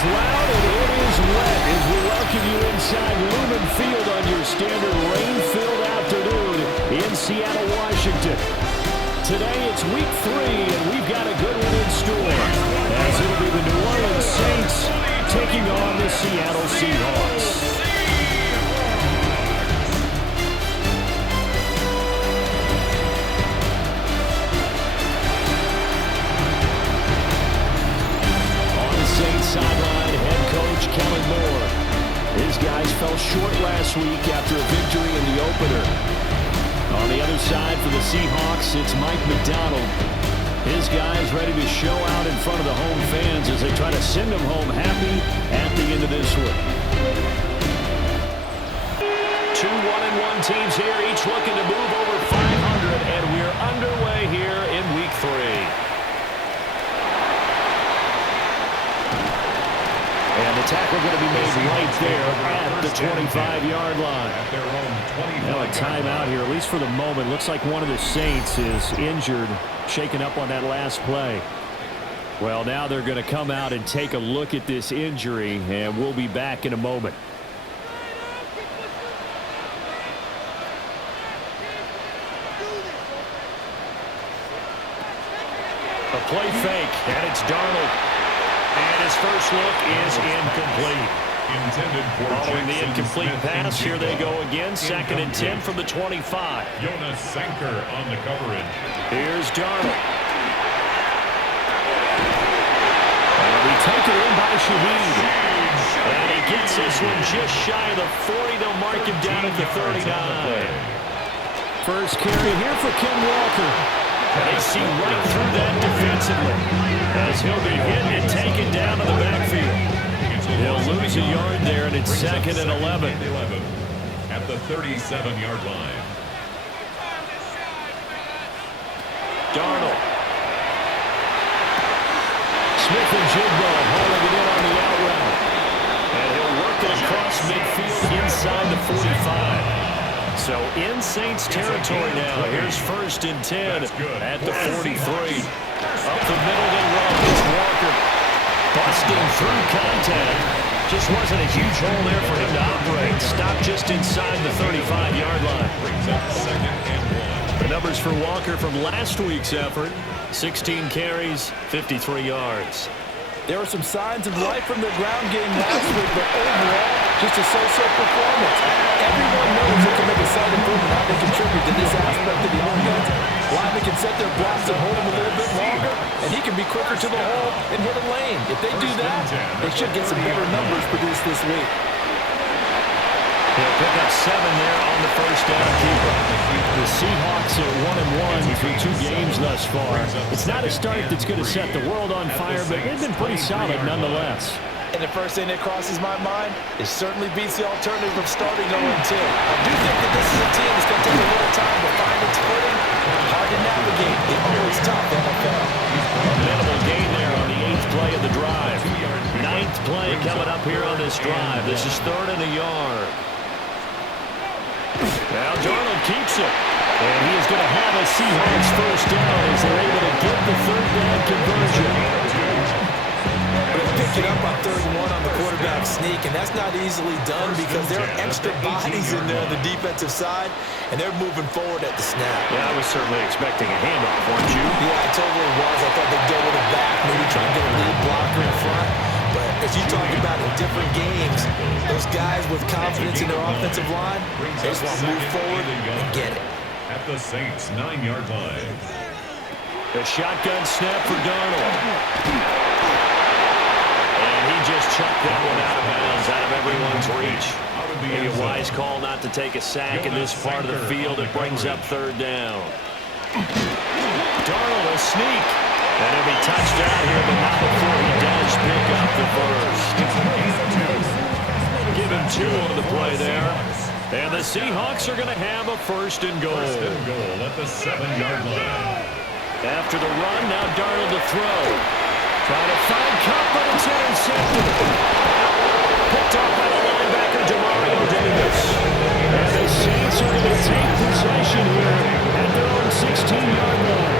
is loud and it is wet as we welcome you inside Lumen Field on your standard rain-filled afternoon in Seattle, Washington. Today it's week 3 and we've got a good one in store as it'll be the New Orleans Saints taking on the Seattle Seahawks. Sideline head coach Kellen Moore. His guys fell short last week after a victory in the opener. On the other side for the Seahawks, it's Mike McDonald. His guys ready to show out in front of the home fans as they try to send them home happy at the end of this one. 2 1-1 teams here, each looking to move over 500, and we're underway here in week 3. And the tackle going to be made right there at the 25-yard line. Now a timeout here, at least for the moment. Looks like one of the Saints is injured, shaken up on that last play. Well, now they're going to come out and take a look at this injury, and we'll be back in a moment. A play fake, and it's Darnold. And his first look is incomplete. Following the incomplete pass, here they go again. 2nd and 10 from the 25. Jonas Sanker on the coverage. Here's Darnold. And we take it in by Shaheed. And he gets this one just shy of the 40. They'll mark him down at the 39. First carry here for Ken Walker. And they see right through that defensively as he'll be hit and taken down to the backfield. He'll lose a yard there, and it's 2nd and 11. At the 37-yard line. Darnold. Smith and Jigba hauling it in on the out route. And he'll work it across midfield inside the 45. So in Saints territory now. Here's 1st and 10 at the 43. Up the middle they run. It's Walker busting through contact. Just wasn't a huge hole there for him to operate. Stopped just inside the 35-yard line. The numbers for Walker from last week's effort: 16 carries, 53 yards. There were some signs of life from their ground game last week, but overall, just a so-so performance. Everyone knows they can make a slight improvement how they contribute to this aspect of the offense. Linemen can set their blocks and hold him a little bit longer, and he can be quicker to the hole and hit a lane. If they do that, they should get some better numbers produced this week. He'll pick up 7 there on the first down keeper. The Seahawks are 1-1 through 2 games thus far. It's not a start that's going to set the world on fire, but they've been pretty solid nonetheless. And the first thing that crosses my mind is certainly beats the alternative of starting 0-2. I do think that this is a team that's going to take a little time to find its footing. Hard to navigate. It's always tough NFL. Minimal gain there on the 8th play of the drive. 9th play coming up here on this drive. This is 3rd and a yard. Now Darnold keeps it. And he is going to have a Seahawks first down as they're able to get the 3rd down conversion. Pick it up on 3rd and 1 on the quarterback sneak, and that's not easily done because there are extra bodies in there on the defensive side, and they're moving forward at the snap. Yeah, I was certainly expecting a handoff, weren't you? Yeah, I totally was. I thought they'd go with it back, maybe try and get a lead blocker in front. But as you talk about in different games, those guys with confidence in their offensive line, they just want to move forward and get it. At the Saints' 9-yard line. A shotgun snap for Darnold. He just chucked that one out of bounds, out of everyone's reach. Maybe a wise call not to take a sack in this part of the field. It brings up 3rd down. Darnold will sneak. And he'll be touched out here, but not before he does pick up the first. Give him 2 on the play there. And the Seahawks are going to have a 1st and goal. 1st and goal at the 7-yard line. After the run, now Darnold to throw. Trying to find Cup, but it's intercepted. Picked off by the linebacker, Demario Davis. And the Saints are going to take possession here at their own 16-yard line.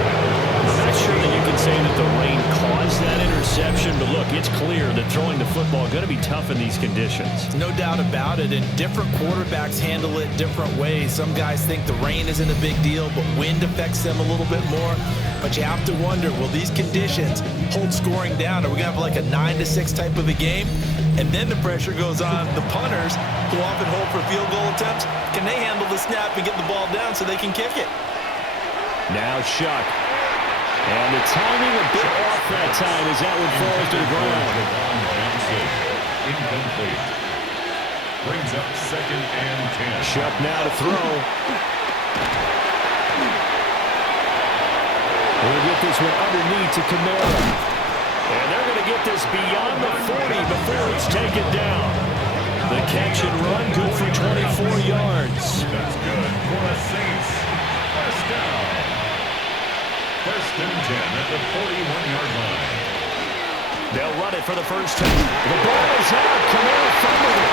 I'm not sure that you can say that the rain caused that interception, but look, it's clear that throwing the football is going to be tough in these conditions. No doubt about it, and different quarterbacks handle it different ways. Some guys think the rain isn't a big deal, but wind affects them a little bit more. But you have to wonder, will these conditions hold scoring down? Are we going to have like a 9-6 type of a game? And then the pressure goes on the punters, who often hold for field goal attempts. Can they handle the snap and get the ball down so they can kick it? Now Shuck. And the timing a bit off that time as that one falls to the ground. Incomplete. Brings up 2nd and 10. Shuck now to throw. We'll get this one underneath to Kamara. And they're going to get this beyond the 40 before it's taken down. The catch and run good for 24 yards. That's good for the Saints. First down. 1st and 10 at the 41-yard line. They'll run it for the first time. The ball is out. Kamara fumbled it.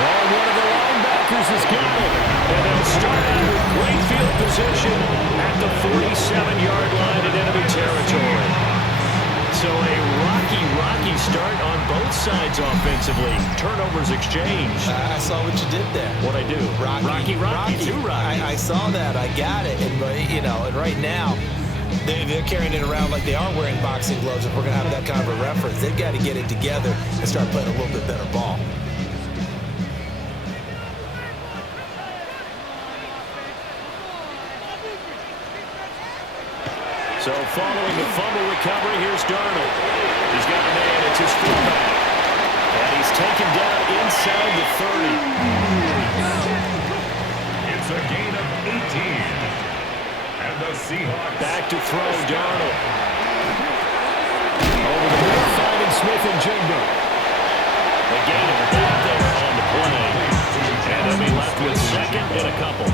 Oh, one of the linebackers has got it. And they'll start out with great field position at the 47-yard line in enemy territory. So a rocky start on both sides offensively. Turnovers exchanged. I saw what you did there. What'd I do? Rocky. Two Rockies. I saw that. I got it. And, and right now, they're carrying it around like they are wearing boxing gloves. If we're going to have that kind of a reference, they've got to get it together and start playing a little bit better ball. So following the fumble recovery, here's Darnold. He's got a man. It's his fullback. And he's taken down inside the 30. It's a gain of 18. And the Seahawks Back to throw, Darnold. Over the middle, finding Smith and Jigba. The gain of 8 there on the play. And they'll be left with 2nd and a couple.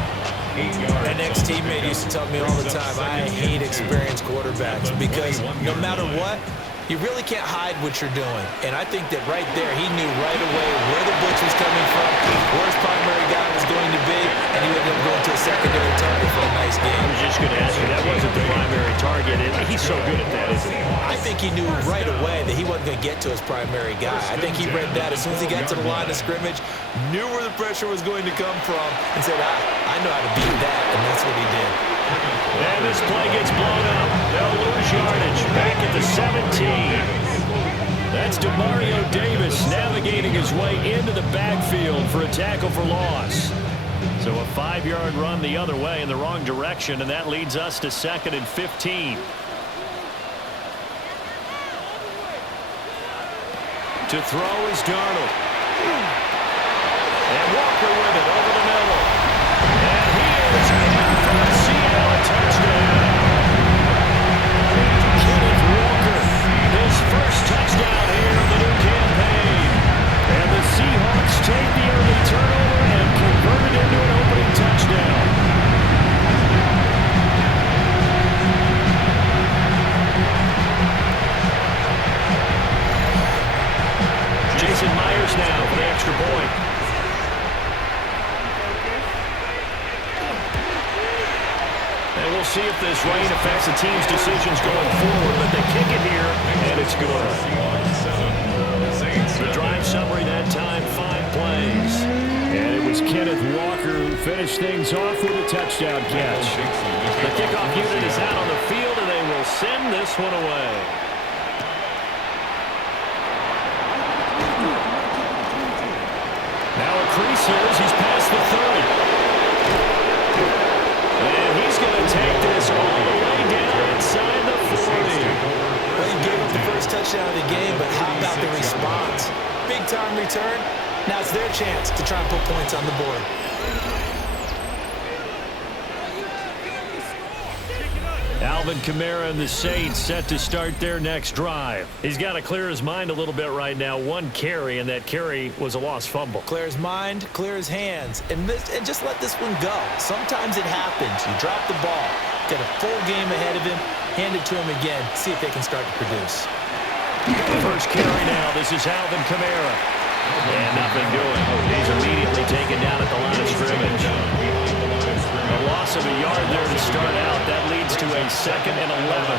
An ex-teammate used to tell me all the time, I hate experienced quarterbacks because no matter what, you really can't hide what you're doing. And I think that right there, he knew right away where the blitz was coming from, where his primary guy was going to be, and he ended up going to a secondary target for a nice game. I was just going to ask you, that wasn't the primary target. He's so good at that, isn't he? I think he knew right away that he wasn't going to get to his primary guy. I think he read that as soon as he got to the line of scrimmage, knew where the pressure was going to come from, and said, I know how to beat that, and that's what he did. And this play gets blown up. They'll lose yardage. Back at the 17. That's Demario Davis navigating his way into the backfield for a tackle for loss. So a 5-yard run the other way in the wrong direction, and that leads us to 2nd and 15. To throw is Darnold. And Walker with it over the middle. And he is in for a Seattle touchdown. Kenneth Walker, his first touchdown here of the new campaign. And the Seahawks take the early turnover and convert it into an opening touchdown. Jason Myers now for the extra point. And we'll see if this rain affects the team's decisions going forward, but they kick it here, and it's good. The drive summary that time, 5 plays. And it was Kenneth Walker who finished things off with a touchdown catch. The kickoff unit is out on the field, and they will send this one away. Now a crease here as he's past the 30. And he's going to take this all the way down inside the 40. Well, he gave up the first touchdown of the game, but how about the response? Big-time return. Now it's their chance to try and put points on the board. Alvin Kamara and the Saints set to start their next drive. He's got to clear his mind a little bit right now. 1 carry, and that carry was a lost fumble. Clear his mind, clear his hands, and just let this one go. Sometimes it happens. You drop the ball, get a full game ahead of him, hand it to him again, see if they can start to produce. The first carry now. This is Alvin Kamara. And nothing doing. He's immediately taken down at the line of scrimmage. A loss of a yard there to start out. That leads to a 2nd and 11.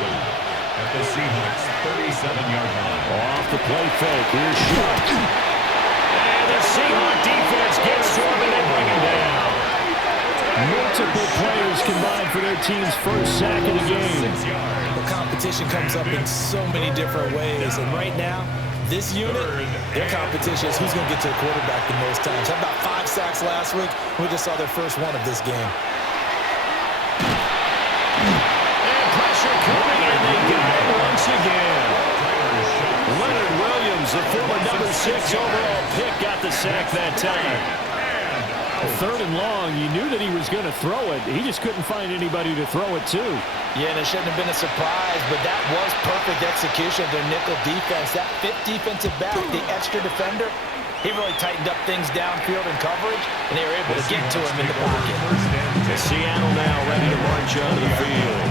At the Seahawks 37-yard line. Off off the play fake. Here's Sharp. And the Seahawks defense gets to him, and they bring him down. Multiple players combined for their team's first sack of the game. The competition comes up in so many different ways, and right now, this unit, their competition is who's going to get to the quarterback the most times. How about 5 sacks last week? We just saw their first one of this game. And pressure coming, and they got it once again. Leonard Williams, the former number 6 overall pick, got the sack that time. 3rd and long, you knew that he was going to throw it. He just couldn't find anybody to throw it to. Yeah, and it shouldn't have been a surprise, but that was perfect execution of their nickel defense. That 5th defensive back, the extra defender, he really tightened up things downfield in coverage, and they were able to get to him in the pocket. Seattle now ready to march onto the field.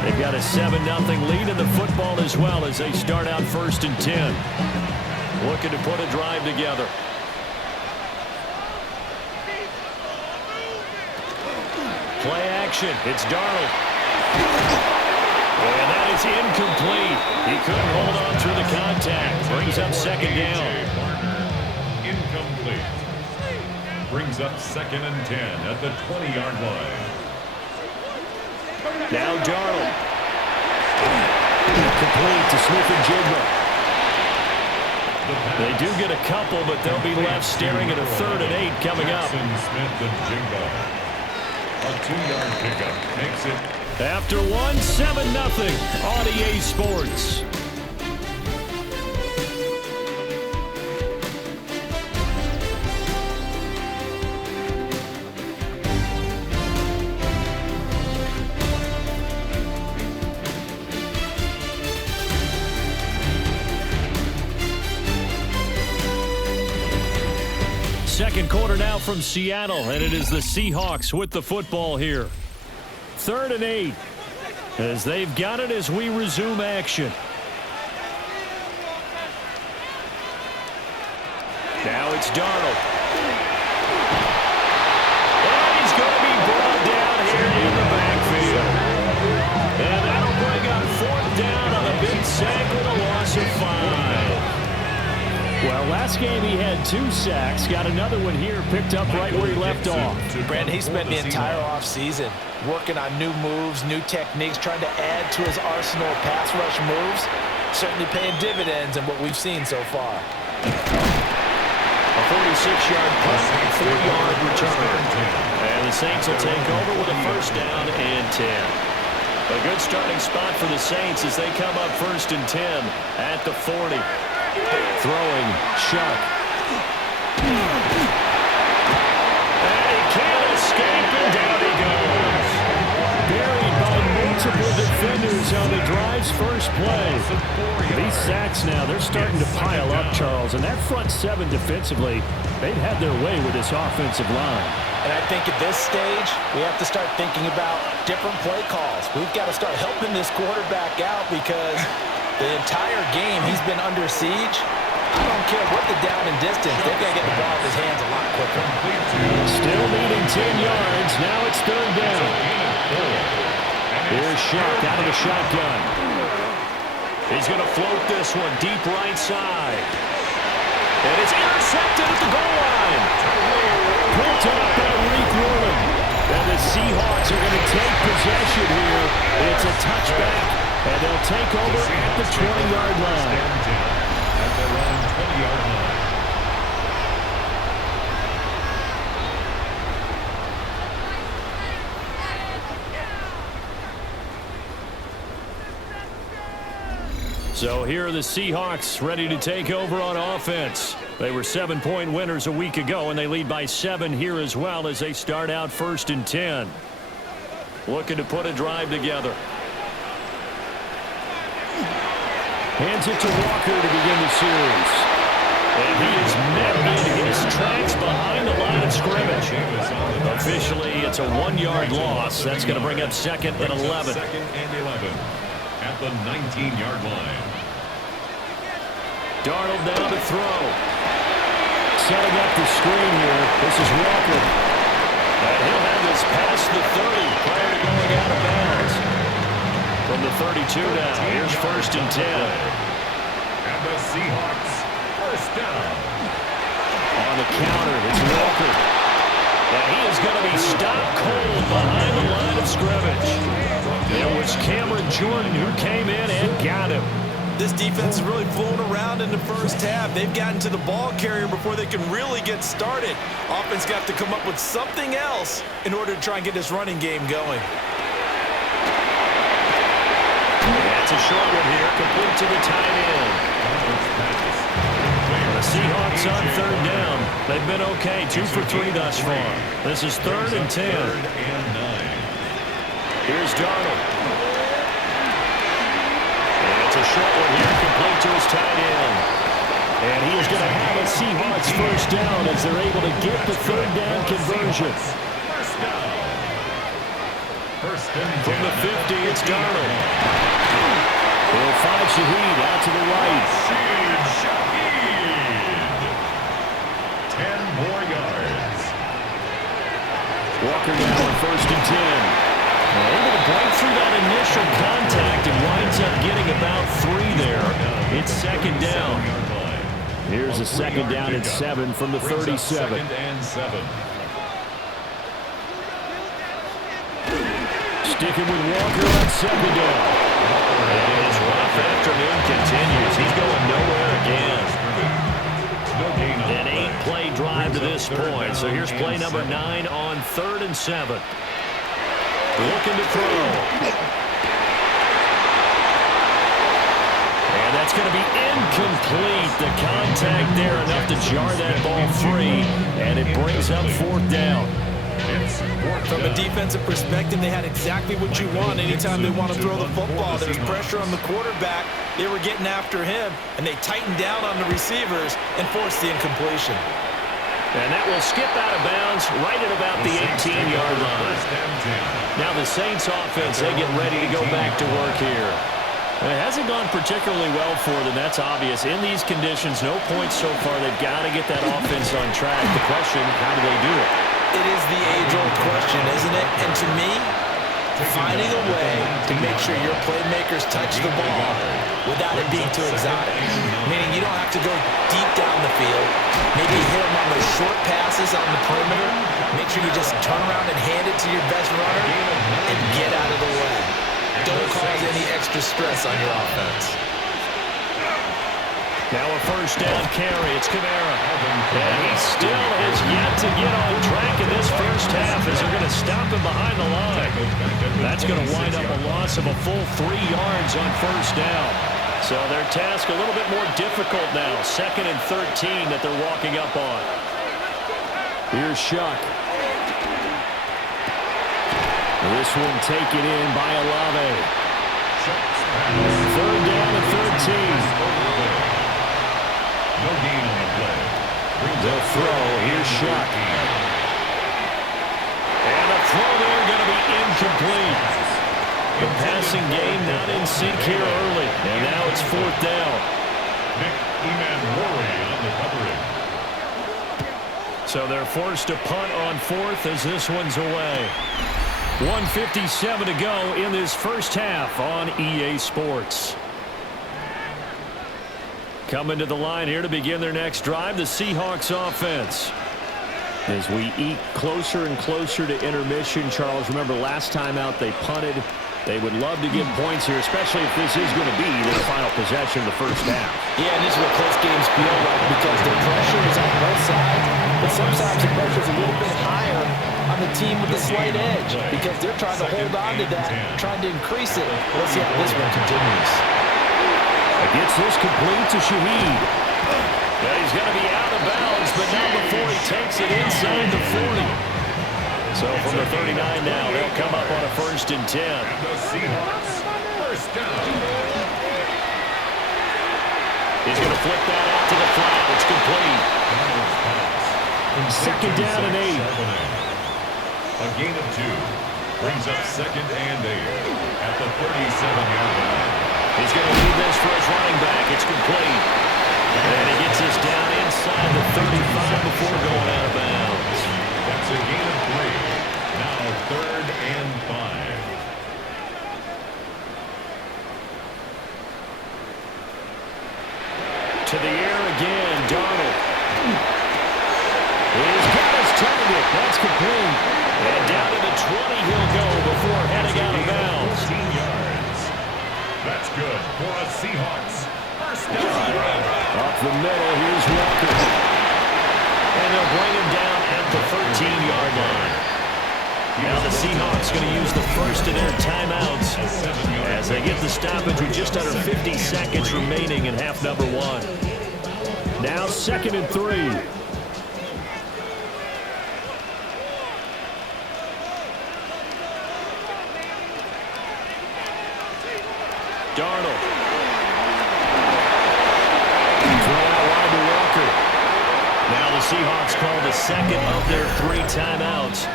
They've got a 7-0 lead in the football as well as they start out 1st and 10. Looking to put a drive together. Play action. It's Darnold. And that is incomplete. He couldn't hold on through the contact. Brings up 2nd down. Incomplete. Brings up 2nd and 10 at the 20-yard line. Now Darnold. Complete to Smith-Njigba. They do get a couple, but they'll be left staring at a 3rd and 8 coming up. Smith-Njigba. A 2-yard pickup makes it. After 1, 7-0 on EA Sports. Second quarter now from Seattle, and it is the Seahawks with the football here. 3rd and 8, as they've got it as we resume action. Now it's Darnold. And he's going to be brought down here in the backfield. And that'll bring up 4th down on a big sack with a loss of 5. Well, last game he had 2 sacks. Got another one here, picked up right where he left off. Brandon, he spent the entire offseason working on new moves, new techniques, trying to add to his arsenal of pass rush moves. Certainly paying dividends in what we've seen so far. A 46-yard punt, 4-yard return. And the Saints will take over with a 1st down and 10. A good starting spot for the Saints as they come up 1st and 10 at the 40. Throwing, Sharp. And he can't escape, and down he goes. Buried by multiple defenders on the drive's first play. These sacks now, they're starting to pile up, Charles. And that front 7 defensively, they've had their way with this offensive line. And I think at this stage, we have to start thinking about different play calls. We've got to start helping this quarterback out because the entire game he's been under siege. I don't care what the down and distance. They've got to get the ball in his hands a lot quicker. Still needing 10 yards. Now it's 3rd down. Here's Sharp out of the shotgun. He's going to float this one deep right side. And it's intercepted at the goal line. Picked up by Reek Rulon. And the Seahawks are going to take possession here. It's a touchback. And they'll take over at the 20-yard line. At their own 20-yard line. So here are the Seahawks ready to take over on offense. They were 7-point winners a week ago, and they lead by 7 here as well as they start out 1st and 10. Looking to put a drive together. Hands it to Walker to begin the series. And he is met in his tracks behind the line of scrimmage. Officially, it's a 1-yard loss. That's going to bring up 2nd and 11. 2nd and 11 at the 19-yard line. Darnold down to throw. Setting up the screen here. This is Walker. And he'll have this past the 30 prior to going out of bounds. From the 32 now, here's 1st and 10. And counter. It's Walker. And he is going to be stopped cold behind the line of scrimmage. It was Cameron Jordan who came in and got him. This defense is really flown around in the first half. They've gotten to the ball carrier before they can really get started. Offense got to come up with something else in order to try and get this running game going. That's a short one here, complete to the tight end. The Seahawks on third down. They've been okay, 2 for 3 thus far. This is 3rd and 10. Here's Darnold. And it's a short one here, complete to his tight end. And he is going to have a Seahawks first down as they're able to get the third down conversion. From the 50, it's Darnold. He'll find Shaheed out to the right. 10 more yards. Walker now on 1st and 10. Able to break through that initial contact and winds up getting about 3 there. It's 2nd down. Here's a 2nd down and 7 from the 37. 2nd and 7. Sticking with Walker on 2nd down. And his rough afternoon continues. He's going nowhere again. An 8-play drive to this point. So here's play number 9 on 3rd and 7. Looking to throw. And that's going to be incomplete. The contact there enough to jar that ball free. And it brings up 4th down. From a defensive perspective, they had exactly what you want anytime they want to throw the football. There's pressure on the quarterback. They were getting after him, and they tightened down on the receivers and forced the incompletion. And that will skip out of bounds right at about the 18-yard line. Now the Saints offense, they get ready to go back to work here. It hasn't gone particularly well for them, that's obvious. In these conditions, no points so far. They've got to get that offense on track. The question, how do they do it? It is the age-old question, isn't it? And to me, finding a way to make sure your playmakers touch the ball without it being too exotic. Meaning you don't have to go deep down the field. Maybe hit them on those short passes on the perimeter. Make sure you just turn around and hand it to your best runner and get out of the way. Don't cause any extra stress on your offense. Now a 1st down carry. It's Kamara. And he still has yet to get on track in this first half as they're going to stop him behind the line. That's going to wind up a loss of a full 3 yards on 1st down. So their task a little bit more difficult now. 2nd and 13 that they're walking up on. Here's Shuck. This one taken in by Olave. 3rd down and 13. No gain on the play. They'll throw. Here's Shuck. And the throw there going to be incomplete. The passing game not in sync here early. And now it's 4th down. Nick Emanwari on the covering. So they're forced to punt on 4th as this one's away. 1:57 to go in this first half on EA Sports. Coming to the line here to begin their next drive, the Seahawks offense. As we eke closer and closer to intermission, Charles, remember last time out they punted. They would love to get points here, especially if this is going to be their final possession of the first half. Yeah, and this is what close games feel like because the pressure is on both sides, but sometimes the pressure is a little bit higher on the team with the slight edge because they're trying to hold on to that, trying to increase it. Let's see how this one continues. Gets this complete to Shaheed. Now he's going to be out of bounds, but not before he takes it inside the 40. So from the 39 now, they'll come up on a 1st and 10. And the Seahawks, 1st down. He's going to flip that out to the flat. It's complete. 2nd down and 8. A gain of 2 brings up 2nd and 8 at the 37-yard line. He's going to leave this for his running back. It's complete. And he gets this down inside the 35 before going out of bounds. That's a gain of 3. Now 3rd and 5. To the air again, Darnold. That's complete. And down to the 20 he'll go before heading out of bounds. 14 yards. That's good for a Seahawks. First down. Up the middle, here's Walker. And they'll bring him down at the 13-yard line. Now the Seahawks going to use the first of their timeouts as they get the stoppage with just under 50 seconds remaining in half number one. Now 2nd and 3. Darnold. Throw out wide to Walker. Now the Seahawks call the second of their 3 timeouts,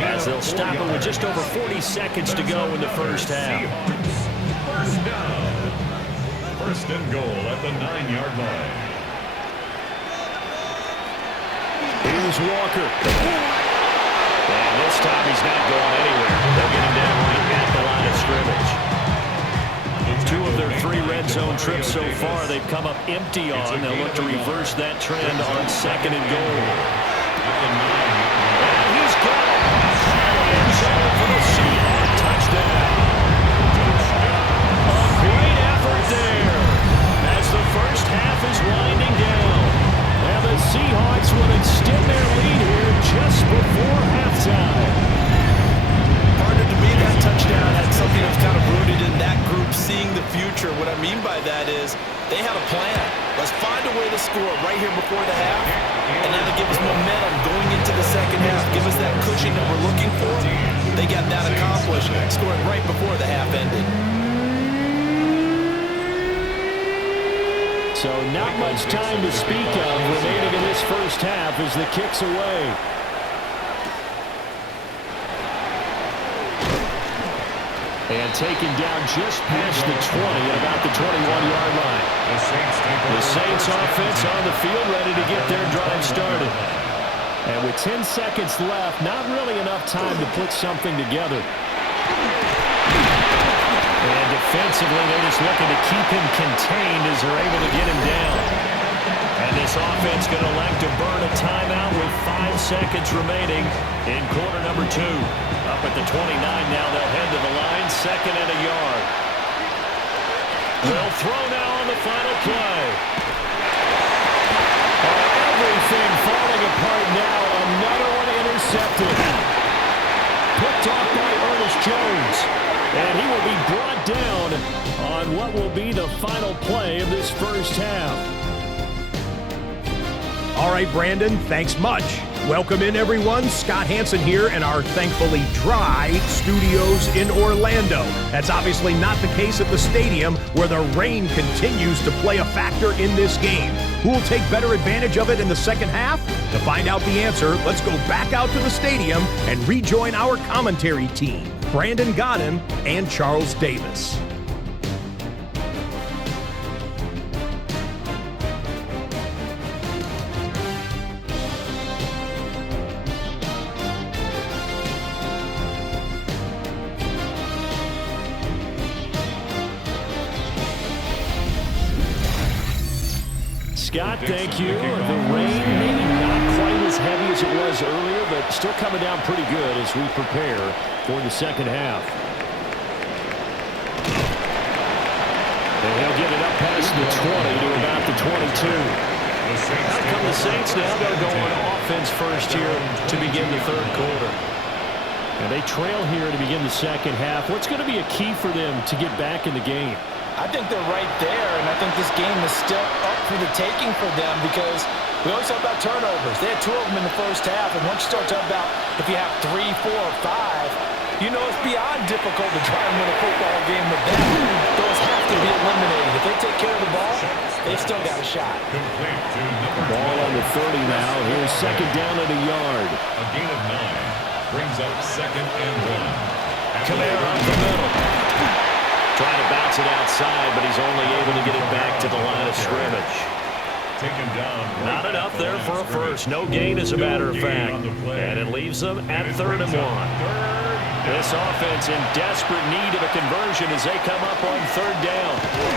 as they'll stop it with just over 40 seconds to go in the first half. First down. First and goal at the 9-yard line. Here's Walker. And this time he's not going anywhere. They'll get him down right at the line of scrimmage. 2 of their 3 red zone trips so far they've come up empty on. They'll look to reverse that trend on 2nd and goal. And he's got it. End zone for the Seahawks touchdown. A great effort there as the first half is winding down. And the Seahawks will extend their lead here just before halftime. Partner, to me, that touchdown had something that's kind of rooted in that group seeing the future. What I mean by that is they had a plan. Let's find a way to score right here before the half, and now to give us momentum going into the second half, give us that cushion that we're looking for. They got that accomplished, scoring right before the half ended. So not much time to speak of remaining in this first half as the kick's away. And taken down just past the 20 at about the 21-yard line. The Saints offense on the field ready to get their drive started. And with 10 seconds left, not really enough time to put something together. And defensively, they're just looking to keep him contained as they're able to get him down. And this offense going to elect to burn a timeout with 5 seconds remaining in quarter number 2. Up at the 29 now, they'll head to the line, 2nd and a yard. They'll throw now on the final play. Everything falling apart now. Another one intercepted. Picked off by Ernest Jones. And he will be brought down on what will be the final play of this first half. All right, Brandon, thanks much. Welcome in, everyone. Scott Hansen here in our thankfully dry studios in Orlando. That's obviously not the case at the stadium, where the rain continues to play a factor in this game. Who will take better advantage of it in the second half? To find out the answer, let's go back out to the stadium and rejoin our commentary team, Brandon Godden and Charles Davis. Scott, thank you. The rain maybe not quite as heavy as it was earlier, but still coming down pretty good as we prepare for the second half. And he'll get it up past the 20 to about the 22. Out come the Saints now. They'll go on offense first here to begin the third quarter. And they trail here to begin the second half. What's going to be a key for them to get back in the game? I think they're right there, and I think this game is still up for the taking for them because we always talk about turnovers. They had 2 of them in the first half, and once you start talking about if you have 3, 4, or 5, you know it's beyond difficult to try and win a football game with them. Those have to be eliminated. If they take care of the ball, they've still got a shot. Ball on the 30 now. Here's second down at a yard. A gain of 9 brings up 2nd and 1. Kamara up the middle. Trying to bounce it outside, but he's only able to get it back to the line of scrimmage. Taken down. Not enough there for a first. No gain, as a matter of fact. And it leaves them at 3rd and 1. This offense in desperate need of a conversion as they come up on 3rd down.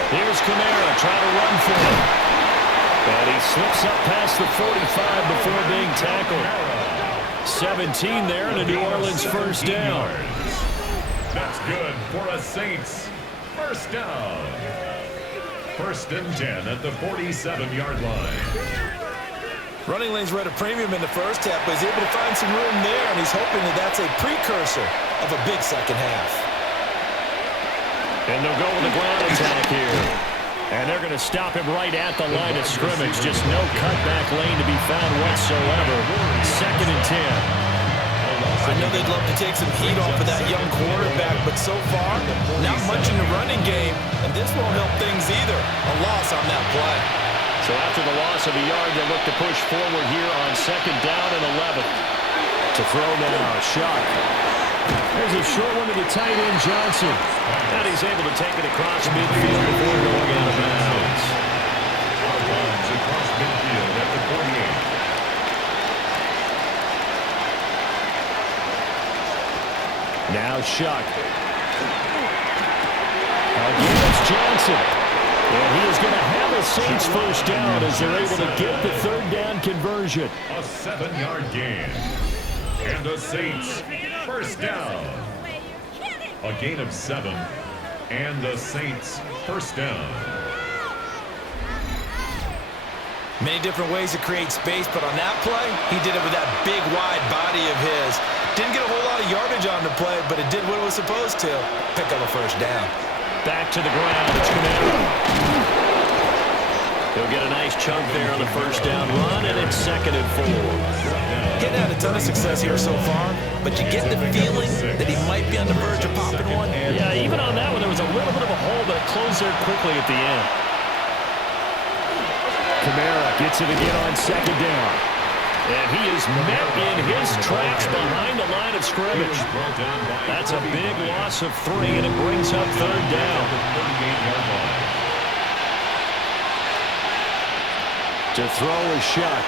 Here's Kamara trying to run for it. And he slips up past the 45 before being tackled. 17 there, and a New Orleans first down. That's good for a Saints first down. 1st and 10 at the 47-yard line. Running lanes were at a premium in the first half, but he's able to find some room there, and he's hoping that that's a precursor of a big second half. And they'll go with the ground attack here. And they're going to stop him right at the line of scrimmage. Just no cutback lane to be found whatsoever. 2nd and 10. I know they'd love to take some heat off of that young quarterback, but so far, not much in the running game, and this won't help things either. A loss on that play. So after the loss of a yard, they look to push forward here on 2nd down and 11. To throw now, Shock. There's a short one to the tight end, Johnson. And he's able to take it across midfield before going out of bounds. Runs across midfield at the 48. Now Shock. Again, it's Johnson. And he is going to have a Saints first down as they're able to get the 3rd down conversion. A 7-yard gain. And the Saints first down. A gain of 7. And the Saints first down. Many different ways to create space, but on that play, he did it with that big, wide body of his. Didn't get a whole lot of yardage on the play, but it did what it was supposed to. Pick up a first down. Back to the ground. It's Camaro. He'll get a nice chunk there on the first down run, and it's 2nd and 4. Getting had a ton of success here so far, but you get the feeling that he might be on the verge of popping one. Yeah, even on that one, there was a little bit of a hole, but it closed there quickly at the end. Kamara gets it again on 2nd down. And he is met in his tracks behind the line of scrimmage. That's a big loss of 3, and it brings up 3rd down. To throw is Shock.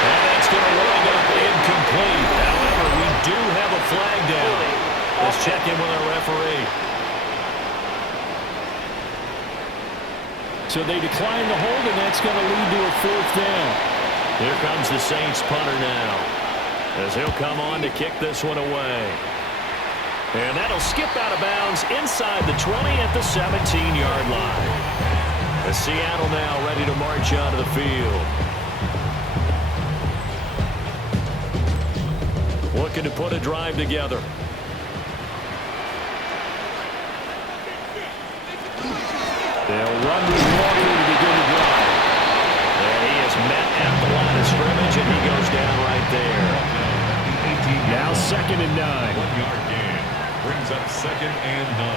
And that's going to wind up incomplete. However, we do have a flag down. Let's check in with our referee. So they decline the hold, and that's going to lead to a 4th down. Here comes the Saints punter now, as he'll come on to kick this one away. And that'll skip out of bounds inside the 20 at the 17-yard line. As Seattle now ready to march onto the field. Looking to put a drive together. They'll run with Walker to begin the drive. And he is met at the line of scrimmage, and he goes down right there. Now 2nd and 9. 1-yard gain brings up 2nd and 9.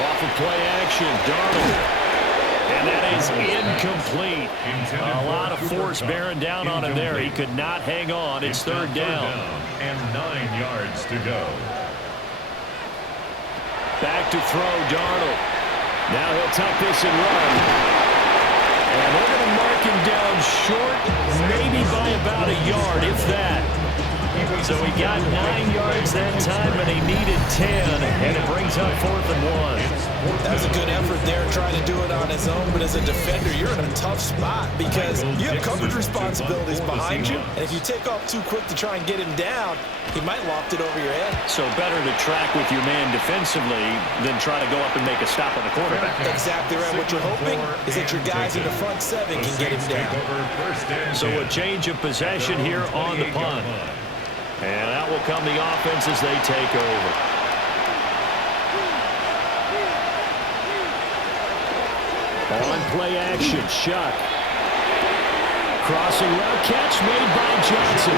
Off of play action, Darnold. And that is incomplete. A lot of force bearing down on him there. He could not hang on. It's 3rd down. And 9 yards to go. Back to throw, Darnold. Now he'll tuck this and run. And they're going to mark him down short, maybe by about a yard, if that. So he got 9 yards that time, and he needed 10, and it brings up 4th and 1. That was a good effort there, trying to do it on his own, but as a defender, you're in a tough spot because you have coverage responsibilities behind you, and if you take off too quick to try and get him down, he might loft it over your head. So better to track with your man defensively than try to go up and make a stop on the quarterback. Exactly right. What you're hoping is that your guys in the front 7 can get him down. So a change of possession here on the punt. And out will come the offense as they take over. On play action, Shock. Crossing route catch made by Johnson.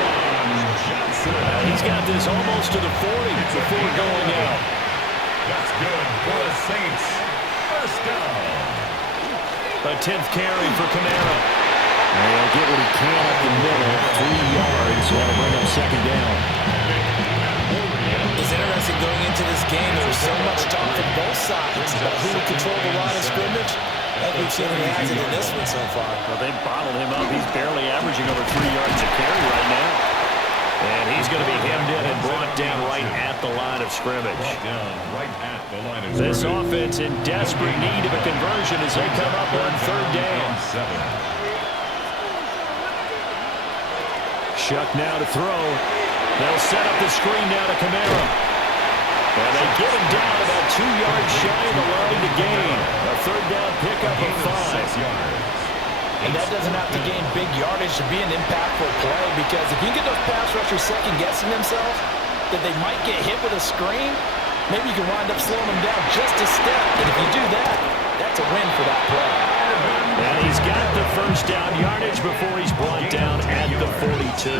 He's got this almost to the 40 before going out. That's good for the Saints. First down. A 10th carry for Camaro. And he'll get what he can up the middle. 3 yards. That'll bring up 2nd down. It's interesting going into this game. There was so much talk from both sides about who would control the line of scrimmage. Like we've seen he has it in this one so far. Well, they bottled him up. He's barely averaging over 3 yards a carry right now. And he's going to be hemmed in and brought down right at the line of scrimmage. This offense in desperate need of a conversion as they come up on third down. Shuck now to throw. They'll set up the screen now to Kamara. And they get him down about 2 yards shy of the line to gain. A third down pickup of 5. And that doesn't have to gain big yardage to be an impactful play, because if you get those pass rushers second-guessing themselves that they might get hit with a screen, maybe you can wind up slowing them down just a step. And if you do that, that's a win for that play. And he's got the first down yardage before he's brought down at the 42.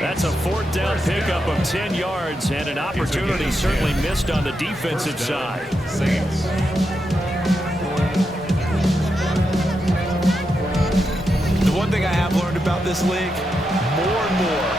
That's a fourth down pickup of 10 yards and an opportunity certainly missed on the defensive side. The one thing I have learned about this league, more and more,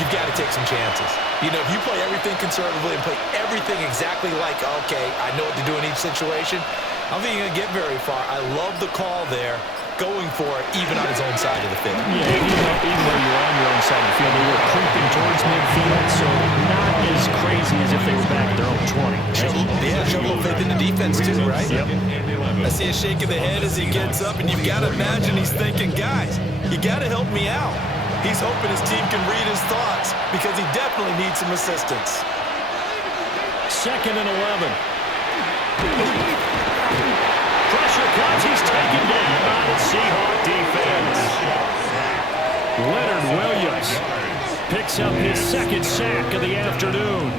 you've got to take some chances. You know, if you play everything conservatively and play everything exactly like, okay, I know what to do in each situation, I don't think you're going to get very far. I love the call there, going for it, even on his own side of the field. Yeah, even though you're on your own side of the field, they were creeping towards midfield, so not as crazy as if they were back at their own 20. Show a little faith in the defense too, right? Yep. I see a shake of the head as he gets up, and you've got to imagine he's thinking, guys, you got to help me out. He's hoping his team can read his thoughts because he definitely needs some assistance. 2nd and 11. Pressure comes. He's taken down by the Seahawks defense. Leonard Williams picks up his 2nd sack of the afternoon.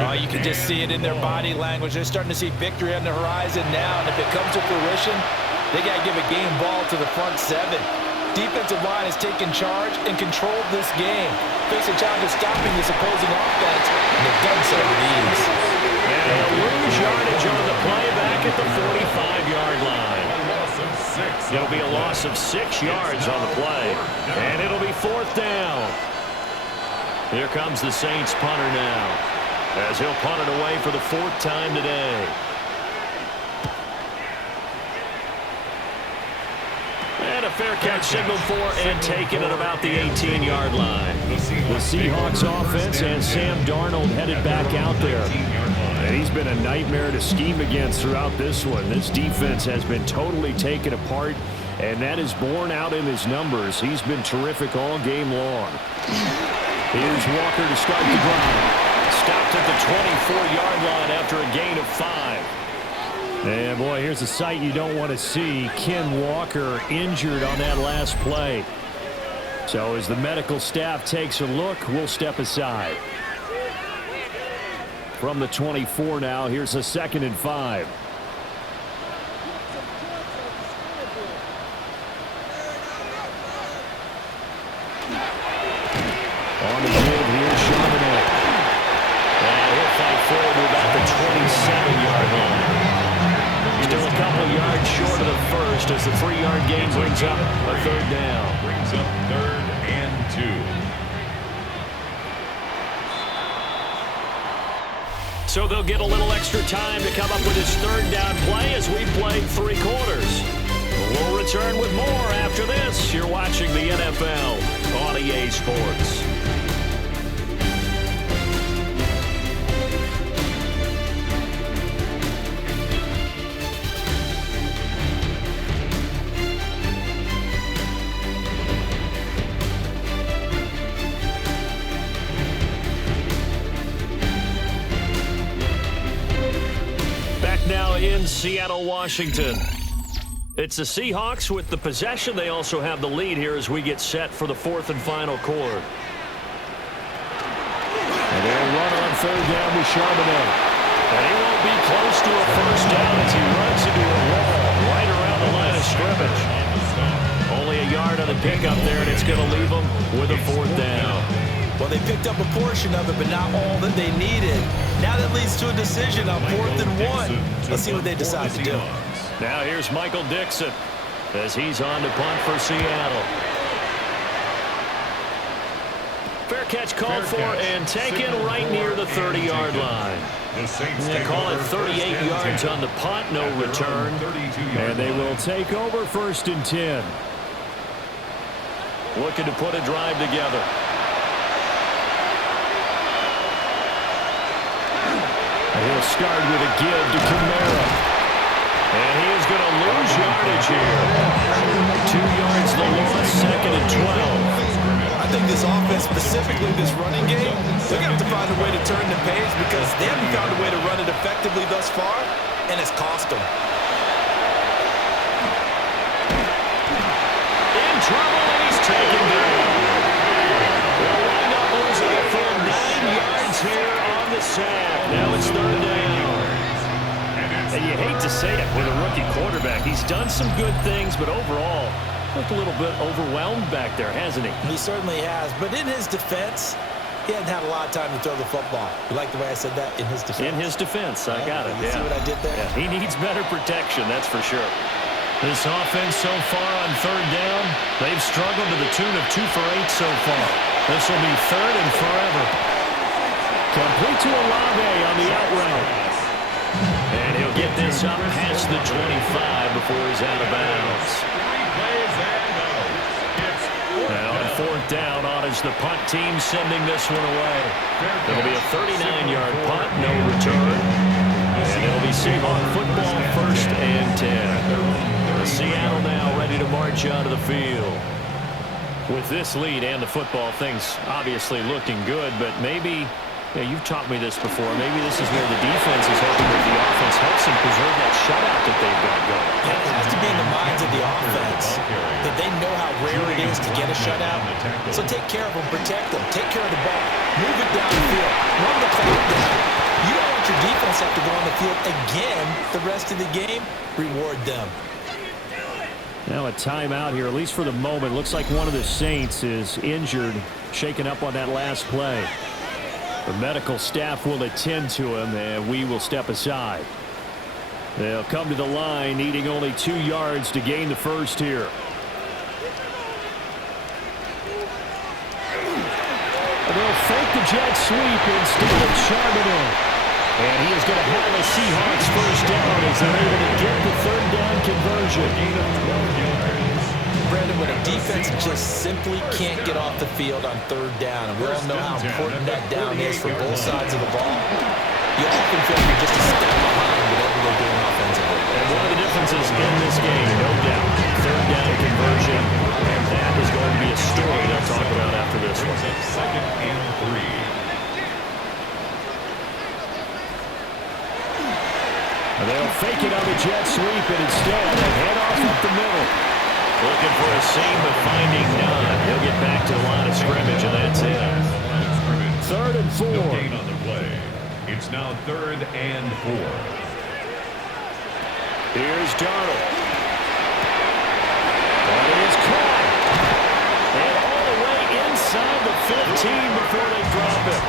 Oh, you can just see it in their body language. They're starting to see victory on the horizon now, and if it comes to fruition, they got to give a game ball to the front 7. Defensive line has taken charge and controlled this game. Face a challenge of stopping this opposing offense, and they've done so with ease. And they'll lose yardage on the play back at the 45-yard line. It'll be a loss of 6 yards on the play, and it'll be 4th down. Here comes the Saints punter now, as he'll punt it away for the 4th time today. And a fair catch signaled for and taken at about the 18-yard line. The Seahawks offense and Sam Darnold headed back out there. And he's been a nightmare to scheme against throughout this one. This defense has been totally taken apart, and that is borne out in his numbers. He's been terrific all game long. Here's Walker to start the drive. Stopped at the 24-yard line after a gain of 5. And, boy, here's a sight you don't want to see. Ken Walker injured on that last play. So as the medical staff takes a look, we'll step aside. From the 24 now, here's a 2nd and 5. On the move here, Charbonnet. And he'll fight forward to about the 27-yard line. Still a couple yards short of the first as the 3-yard gain brings up a 3rd down. Brings up 3rd and 2. So they'll get a little extra time to come up with his 3rd down play as we played 3 quarters. We'll return with more after this. You're watching the NFL on EA Sports. Now in Seattle, Washington. It's the Seahawks with the possession. They also have the lead here as we get set for the 4th and final quarter. And they'll run on 3rd down with Charbonnet. And he won't be close to a first down as he runs into a wall right around the line of scrimmage. Only a yard on the pickup there, and it's going to leave them with a 4th down. Well, they picked up a portion of it, but not all that they needed. Now that leads to a decision on 4th and 1. Let's see what they decide to do. Now here's Michael Dixon as he's on to punt for Seattle. Fair catch called for and taken right near the 30-yard line. They call it 38 yards on the punt, no return. And they will take over 1st and 10. looking to put a drive together. He'll start with a give to Kamara. And he is going to lose yardage here. 2 yards the loss, 2nd and 12. I think this offense, specifically this running game, they're going to have to find a way to turn the page because they haven't found a way to run it effectively thus far, and it's cost them. In trouble, and he's taken down. They'll wind up losing it for 9 yards here on the sack. Now it's 3rd down. And you hate to say it with a rookie quarterback. He's done some good things, but overall, looked a little bit overwhelmed back there, hasn't he? He certainly has. But in his defense, he hadn't had a lot of time to throw the football. You like the way I said that? In his defense? In his defense. I got it. You see what I did there? Yeah, he needs better protection, that's for sure. This offense so far on 3rd down, they've struggled to the tune of 2 for 8 so far. This will be 3rd and forever. Complete to Olave on the out route. And he'll get this up past the 25 before he's out of bounds. Now on 4th down, on is the punt team sending this one away. It'll be a 39-yard punt, no return. And it'll be Seahawk football, 1st and 10. Seattle now ready to march out of the field. With this lead and the football, things obviously looking good, but maybe, you've taught me this before, maybe this is where the defense is hoping that the offense helps them preserve that shutout that they've got going. Yeah, it has to be in the minds of the offense that they know how rare it is to get a shutout. So take care of them, protect them, take care of the ball, move it down the field, run the clock down. You don't want your defense have to go on the field again the rest of the game. Reward them. Now a timeout here, at least for the moment. Looks like one of the Saints is injured, shaken up on that last play. The medical staff will attend to him, and we will step aside. They'll come to the line, needing only 2 yards to gain the first here. They'll fake the jet sweep instead of Charbonnet. And he is going to have a Seahawks first down as they're able to get the 3rd down conversion. Brandon, when a defense just simply can't get off the field on 3rd down, and we all know how important that down is for both sides of the ball, you often feel you're just a step behind whatever they're doing offensively. And one of the differences in this game, no doubt, 3rd down conversion, and that is going to be a story they'll talk about after this one. 2nd and 3. They'll fake it on the jet sweep, and instead they head off up the middle. Looking for a seam, but finding none. He'll get back to the line of scrimmage, and that's it. 3rd and 4. No gain on the play. It's now 3rd and 4. Here's Darnold. That is caught. And all the way inside the 15 before they drop it.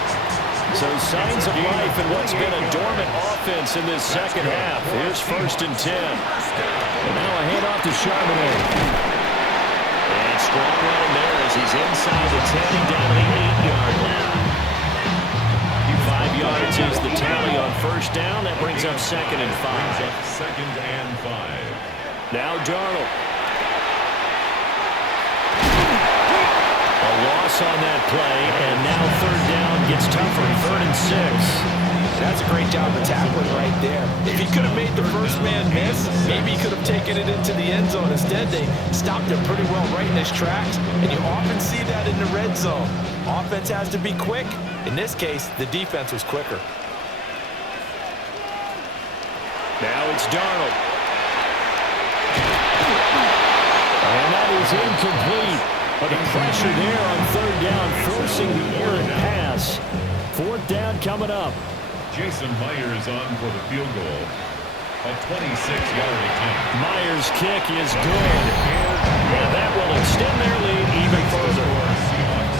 So signs of life in what's been a dormant offense in this second half. Here's 1st and 10. And now a handoff to Charbonnet. And strong running there as he's inside the 10 down to the 8-yard line. 5 yards is the tally on 1st down. That brings up 2nd and 5. 2nd and 5. Now Darnold. A loss on that play, and now 3rd down gets tougher. 3rd and 6. That's a great job of tackling right there. If he could have made the first man miss, maybe he could have taken it into the end zone. Instead, they stopped him pretty well right in his tracks, and you often see that in the red zone. Offense has to be quick. In this case, the defense was quicker. Now it's Darnold. And that is incomplete. But the pressure there on 3rd down, forcing the errant pass. 4th down coming up. Jason Myers on for the field goal. A 26-yard attempt. Myers' kick is good. And that will extend their lead even further.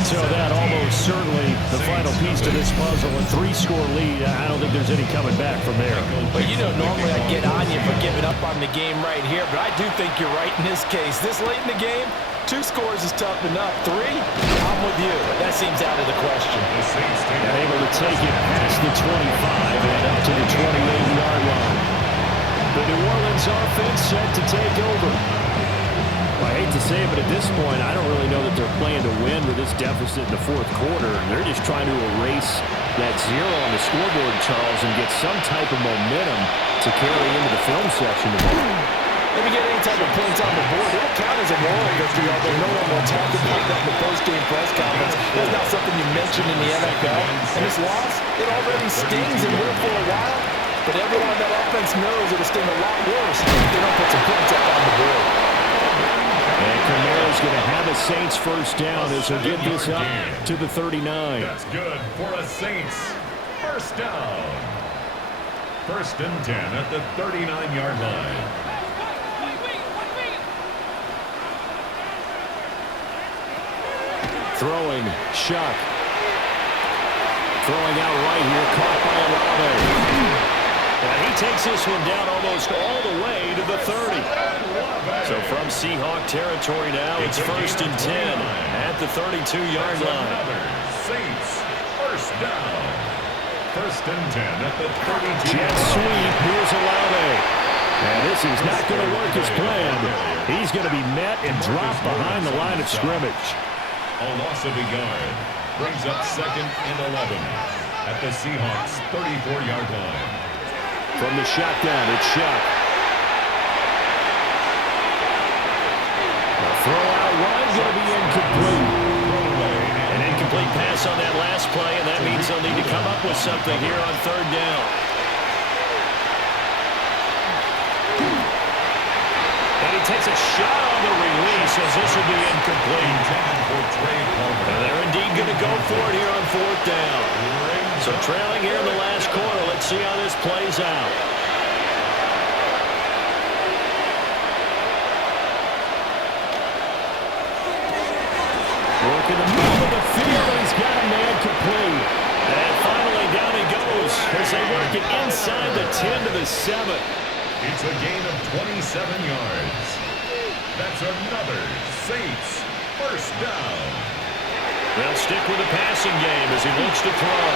So that almost certainly the final piece to this puzzle. A 3-score lead. I don't think there's any coming back from there. But you know, normally I'd get on you for giving up on the game right here, but I do think you're right in this case. This late in the game, 2 scores is tough enough. 3, I'm with you. That seems out of the question. And able to take it past the 25 and up to the 28-yard line. The New Orleans offense set to take over. I hate to say it, but at this point, I don't really know that they're playing to win with this deficit in the fourth quarter. They're just trying to erase that zero on the scoreboard, Charles, and get some type of momentum to carry into the film section today. If you get any type of points on the board, it'll count as a moral victory, although no one will talk about that in the post-game press conference. That's not something you mentioned in the NFL. And this loss, it already stings and will for a while, but everyone on that offense knows it'll sting a lot worse if they don't put some points up on the board. And Camaro's going to have a Saints first down as he'll get this up to the 39. That's good for a Saints first down. First and 10 at the 39-yard line. Throwing, Shuck. Throwing out right here, caught by Olave. And he takes this one down almost all the way to the 30. So from Seahawk territory now, it's first and 10 at the 32-yard line. Saints first down. First and 10 at the 32. Jet sweep, here's Olave. And this is not going to work as planned. He's going to be met and dropped behind the line of scrimmage. A loss of a yard brings up second and 11 at the Seahawks 34-yard line. From the shotgun, it's Shuck. The throw out run going to be incomplete. An incomplete pass on that last play, and that means they'll need to come up with something here on third down. And he takes a shot on the release as this will be incomplete. And they're indeed going to go for it here on fourth down. So trailing here in the last quarter. Let's see how this plays out. Working the middle of the field, and he's got a man complete. And finally down he goes as they work it inside the 10 to the 7. It's a gain of 27 yards. That's another Saints first down. They'll stick with the passing game as he looks to throw.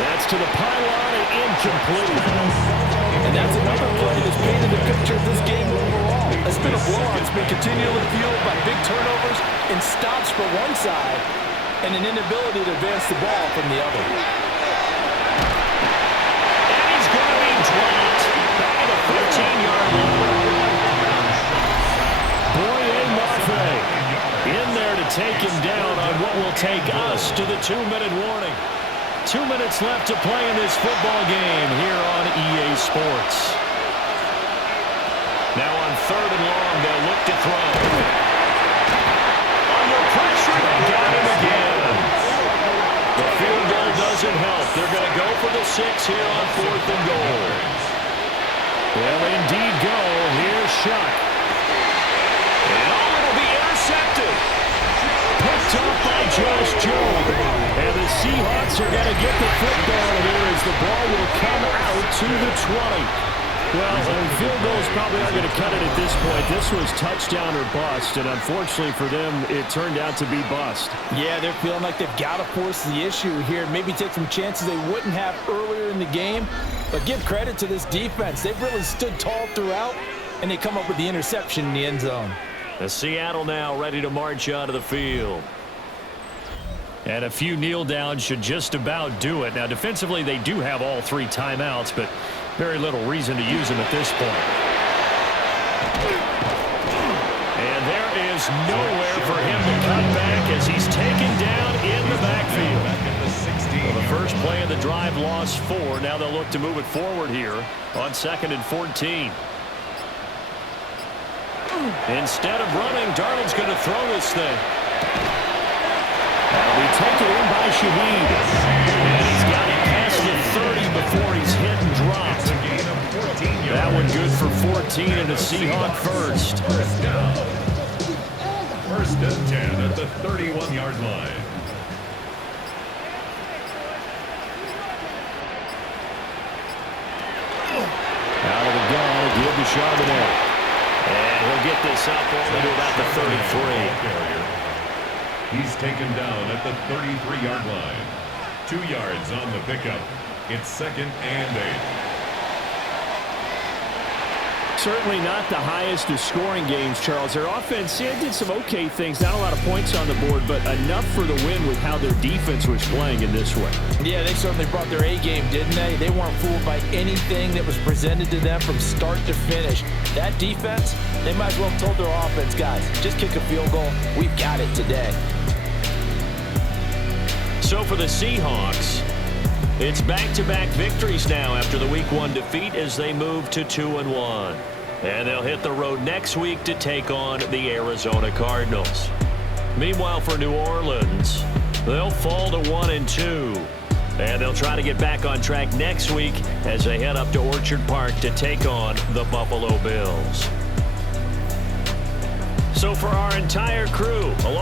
That's to the pylon and incomplete. And that's another play that's painted the picture of this game overall. It's been a blowout. It's been continually fueled by big turnovers and stops for one side and an inability to advance the ball from the other. And he's going to be dropped back at the 15-yard line. Boye Mafe in there to take him down on what will take us to the 2-minute warning. 2 minutes left to play in this football game here on EA Sports. Now on third and long, they'll look to throw. Under pressure, they got him again. The field goal doesn't help. They're going to go for the 6 here on fourth and goal. Well, indeed go. Here's Shuck. And it'll be intercepted. Picked up by Josh Jones. And the Seahawks are going to get the football here as the ball will come out to the 20. Well, field goals probably aren't going to cut it at this point. This was touchdown or bust, and unfortunately for them, it turned out to be bust. Yeah, they're feeling like they've got to force the issue here. Maybe take some chances they wouldn't have earlier in the game. But give credit to this defense. They've really stood tall throughout, and they come up with the interception in the end zone. The Seattle now ready to march onto the field. And a few kneel downs should just about do it. Now, defensively, they do have all 3 timeouts, but very little reason to use them at this point. And there is nowhere for him to cut back as he's taken down in the backfield. Well, the first play of the drive lost 4. Now they'll look to move it forward here on 2nd and 14. Instead of running, Darnold's going to throw this thing. That'll be taken in by Shaheed. And he's got it past the 30 before he's hit and dropped. That one good for 14 and a Seahawk first. First and 10 at the 31-yard line. Out of the gun, give to Charbonnet. And he'll get this up only to about the 33. He's taken down at the 33-yard line. 2 yards on the pickup. It's 2nd and 8. Certainly not the highest of scoring games, Charles. Their offense, yeah, did some okay things. Not a lot of points on the board, but enough for the win with how their defense was playing in this one. Yeah, they certainly brought their A game, didn't they? They weren't fooled by anything that was presented to them from start to finish. That defense, they might as well have told their offense, guys, just kick a field goal. We've got it today. So for the Seahawks, it's back-to-back victories now after the Week 1 defeat as they move to 2-1. And they'll hit the road next week to take on the Arizona Cardinals. Meanwhile, for New Orleans, they'll fall to 1-2. And they'll try to get back on track next week as they head up to Orchard Park to take on the Buffalo Bills. So for our entire crew, along